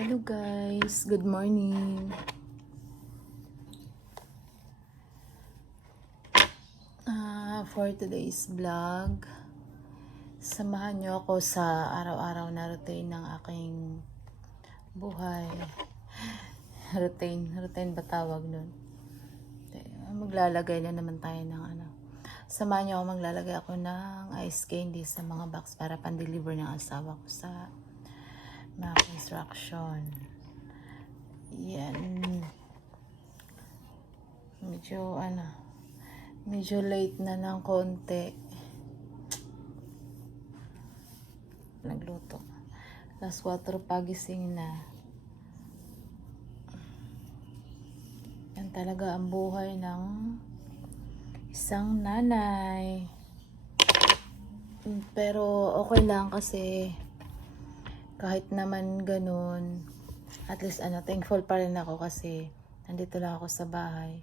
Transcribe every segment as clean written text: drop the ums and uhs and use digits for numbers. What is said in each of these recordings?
Hello guys, good morning. For today's vlog, samahan niyo ako sa araw-araw na routine ng aking buhay. Routine ba tawag nun? Maglalagay na naman tayo ng Samahan niyo ako, maglalagay ako ng ice candy sa mga box para pan-deliver ng asawa ko sa mga construction. Yan. Medyo late na ng konti. Nagluto. Alas 4 pagising na. Yan talaga ang buhay ng isang nanay. Pero okay lang kasi kahit naman ganun, at least thankful pa rin ako kasi nandito lang ako sa bahay.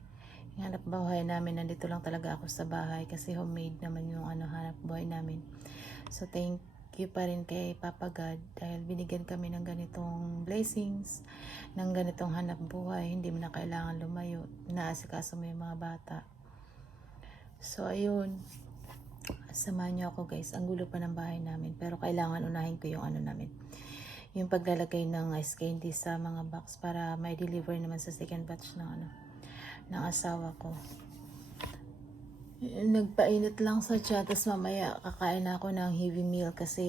Yung hanap buhay namin, nandito lang talaga ako sa bahay kasi homemade naman yung hanap buhay namin. So thank you pa rin kay Papa God dahil binigyan kami ng ganitong blessings, ng ganitong hanap buhay. Hindi mo na kailangan lumayo, naasikaso mo yung mga bata. So ayun, samahan niyo ako guys. Ang gulo pa ng bahay namin pero kailangan unahin ko yung namin, yung paglalagay ng ice candy sa mga box para may deliver naman sa second batch ng asawa ko. Nagpainit lang sa chat, tapos mamaya kakain ako ng heavy meal kasi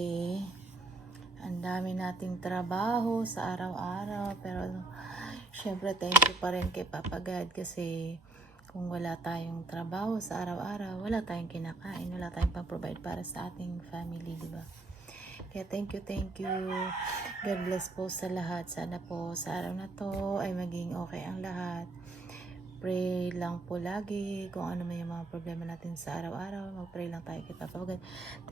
ang dami nating trabaho sa araw-araw. Pero syempre thank you pa rin kay Papa God kasi kung wala tayong trabaho sa araw-araw, wala tayong kinakain, wala tayong pang-provide para sa ating family, di ba? Kaya thank you. God bless po sa lahat. Sana po sa araw na to ay maging okay ang lahat. Pray lang po lagi kung ano may mga problema natin sa araw-araw. Mag-pray lang tayo kay Papa God.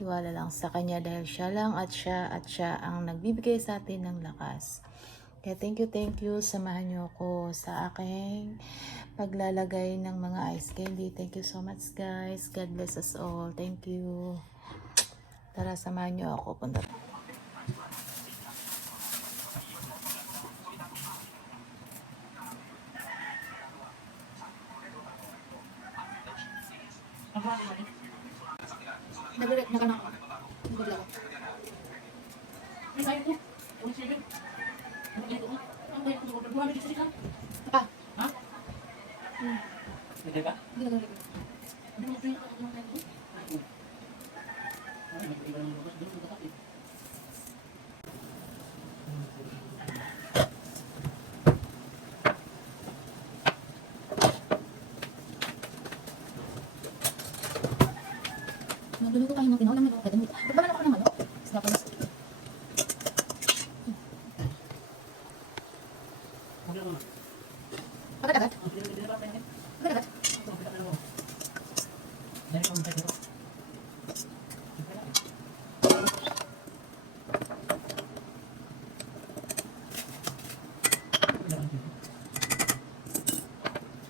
Tiwala lang sa Kanya dahil siya lang at siya ang nagbibigay sa atin ng lakas. Kaya thank you. Samahan niyo ako sa aking paglalagay ng mga ice candy. Thank you so much guys. God bless us all. Thank you. Tara, samahan niyo ako. Punta. Nagluluto tayo ng tinolang nito. Ba't ba ako ng isda pa. Agad-agad? Agad-agad?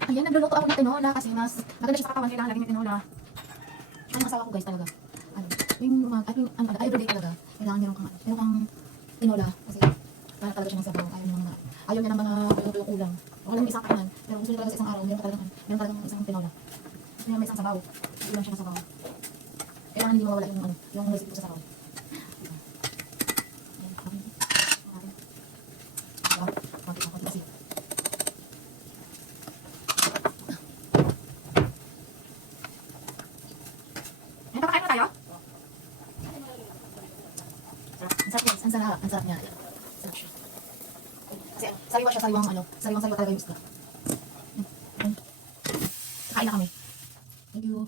Ayan, nagluluto ako ng tinola kasi mas maganda siya sa katawan, kailangan laging may tinola. Ang asawa ko guys talaga. Everyday talaga. Kailangan meron kang tinola. Kasi para talaga siya ng sabaw. Ayaw niya ng mga ulam. Wala ng isang kainan. Pero gusto niya talaga sa isang araw. Meron talagang isang tinola. Gusto niya may isang sabaw. Ulam siya ng sabaw. Kailangan hindi mawawala yung recipe ko sa sabaw. Ang sarap niya. Kasi sariwa siya, sariwang talaga yung isda. Kain na kami. Thank you.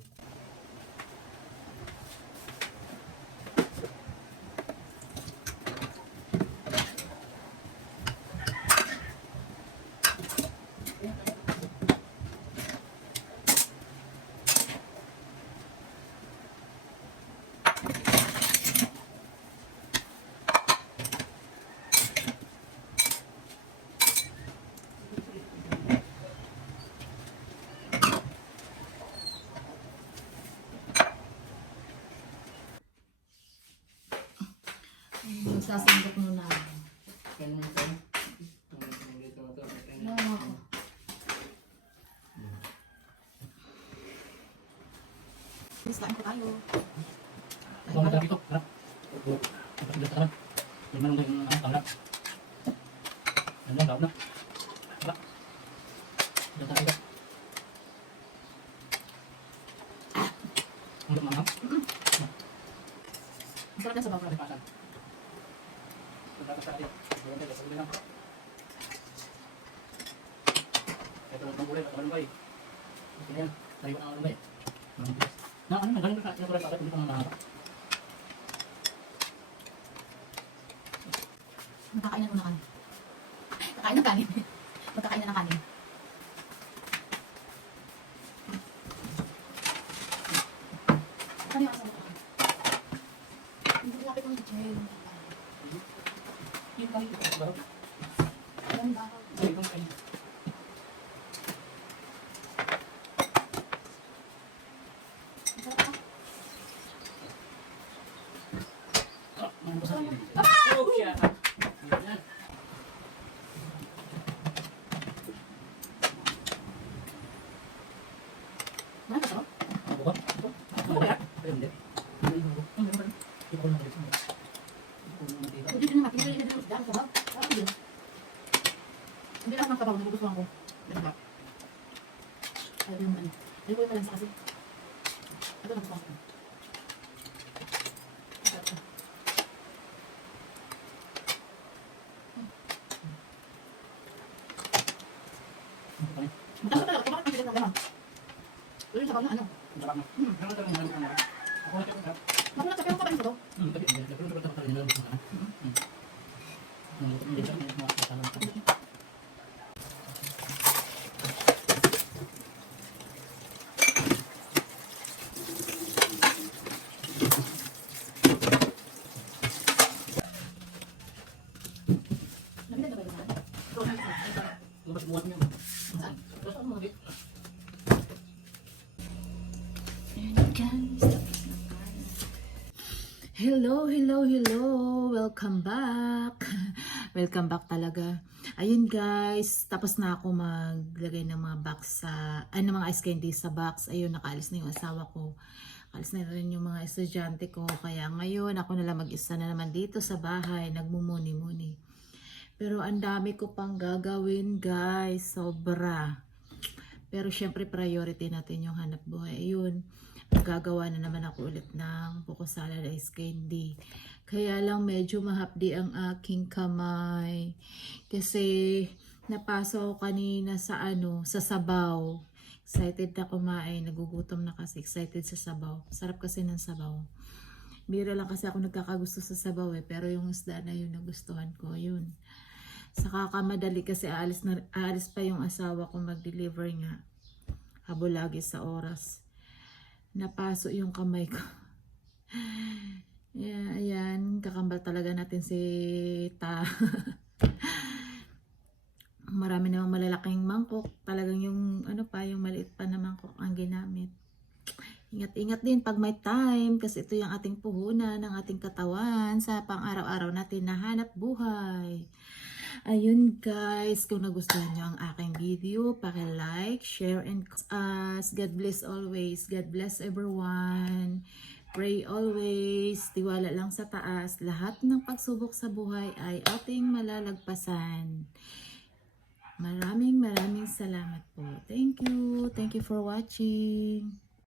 Sasambot muna. Kailan ito? tayo. Ito na dito. Harap. Ito na. May manong yung tanglap. Ano na, na. Harap. Ito tayo. Ang mga. Ang sarap yan sa bawang. Pasan. Ito sa atin. Ito sa atin. Ito ang kulay, ito ang kulay. Ito yan. Tayo na ang kulay. Na ano, galing ka na agad dito ng mahaba. Magkakainan muna kanin. Kakain ng kanin. Magkakain na ng kanin. Ano yung asawa ko? Hindi lapit ng chair. Yung kami ito ba? Alam ba? Ay, yung kami. Ang sarap ah. Ah, ano ba sa akin? Oh, yeah. Yan. Ano ba sarap? Ano ba? Ano ba yan? Ay, hindi. Ano yung hugo? Ano ba? Hindi ko lang mag-isip. Hindi ko lang mag-isip. Hindi din natin. Hindi din natin. Dahil sabaw. Sarap din. Hindi lang ng sabaw. Nagugustuhan ko. Diba? Ayaw yung ano. Ayaw ko yung malansa kasi. Ito nagustuhan ko. Sarap siya. Ano ba yan? Mataas ka talaga. Bakit ang tigas ng lemon? Ito yung sabaw na ano. Ang sarap na. Ano talaga yung ano? Ako na ito. Makunat sa pero pa rin ito. Tapi hindi. Pero ito talaga yung meron sa ano. Hindi siya yung mga kasama. Nabilan na ba yun? Lumabas buwan niya. Saan? Tapos ano mga bit? Ayan guys, tapos na tayo. Hello, hello, hello. Welcome back. Welcome back talaga. Ayun guys, tapos na ako maglagay ng mga box sa, ng mga ice candy sa box. Ayun, nakaalis na yung asawa ko. Alis na rin yung mga estudyante ko. Kaya ngayon, ako na lang mag-isa na naman dito sa bahay. Nagmumuni-muni. Pero ang dami ko pang gagawin guys. Sobra. Pero syempre priority natin yung hanap buhay. Ayun. Gagawa na naman ako ulit ng buko salad ice candy. Kaya lang medyo mahapdi ang aking kamay. Kasi napasok ako kanina sa sa sabaw. Excited na kumain. Nagugutom na kasi. Excited sa sabaw. Sarap kasi ng sabaw. Bira lang kasi ako nagkakagusto sa sabaw pero yung isda na yun nagustuhan ko. Yun. Saka kamadali kasi aalis pa yung asawa ko mag-deliver nga. Habol lagi sa oras. Napaso yung kamay ko. Yeah, ayan. Kakambal talaga natin si Ta. Marami namang malalaking mangkok. Talagang yung yung maliit pa na mangkok ang ginamit. Ingat-ingat din pag may time kasi ito yung ating puhunan ng ating katawan sa pang-araw-araw natin na hanap buhay. Ayun guys, kung nagustuhan nyo ang aking video, paki-like, share, and us. God bless always. God bless everyone. Pray always. Tiwala lang sa taas. Lahat ng pagsubok sa buhay ay ating malalagpasan. Maraming salamat po. Thank you. Thank you for watching.